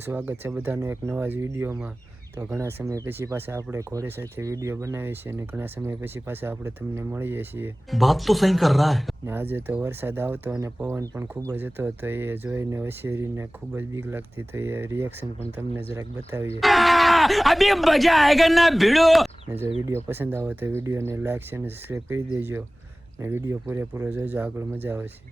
સ્વાગત છે બધાનું એક નવા જ વિડીયોમાં। તો ઘણા સમય પછી પાછા આપણે ઘોડે સાથે વિડીયો બનાવીએ છીએ અને ઘણા સમય પછી પાછા આપણે તમને મળીએ છીએ। बात तो सही कर रहा है। ને આજે તો વરસાદ આવતો અને પવન પણ ખૂબ જ હતો, તો એ જોઈને વશેરીને ખૂબ જ બીક લાગતી, તો એ રિએક્શન પણ તમને જરાક બતાવીએ। અભી મજા આયેગા ના ભીડો। ને જો વિડીયો પસંદ આવે તો વિડીયોને લાઈક અને સબસ્ક્રાઈબ કરી દેજો ને વિડીયો પૂરેપૂરો જોજો, આગળ મજા આવશે।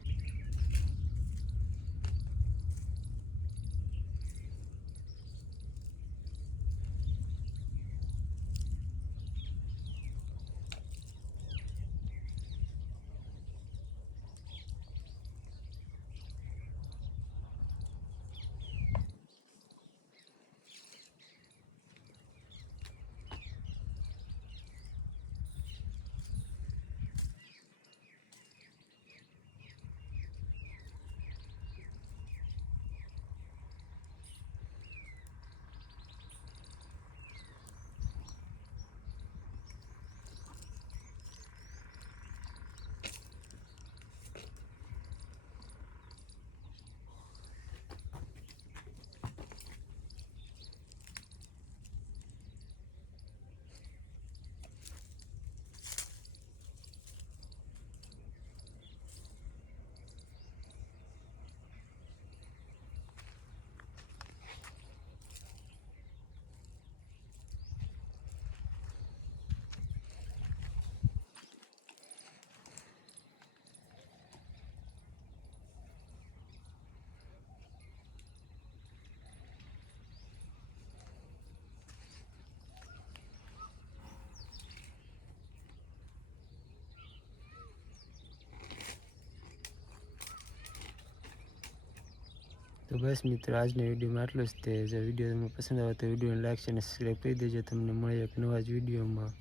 તો બસ મિત્રો, આજના વિડીયોમાં આટલું જ તે। જો વિડીયો તમને પસંદ આવે તો વિડીયોને લાઈક અને સબસ્ક્રાઈબ કરી દેજો। તમને મળે એક નવા જ વિડીયોમાં।